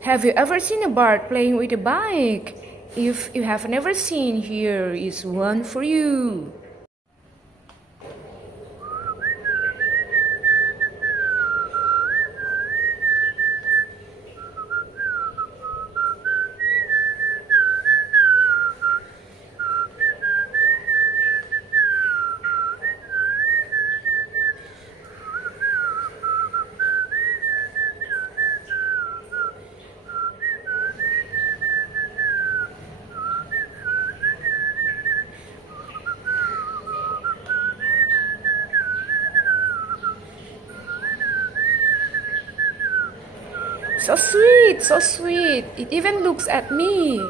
Have you ever seen a bird playing with a bike? If you have never seen, here is one for you. So sweet, so sweet. It even looks at me.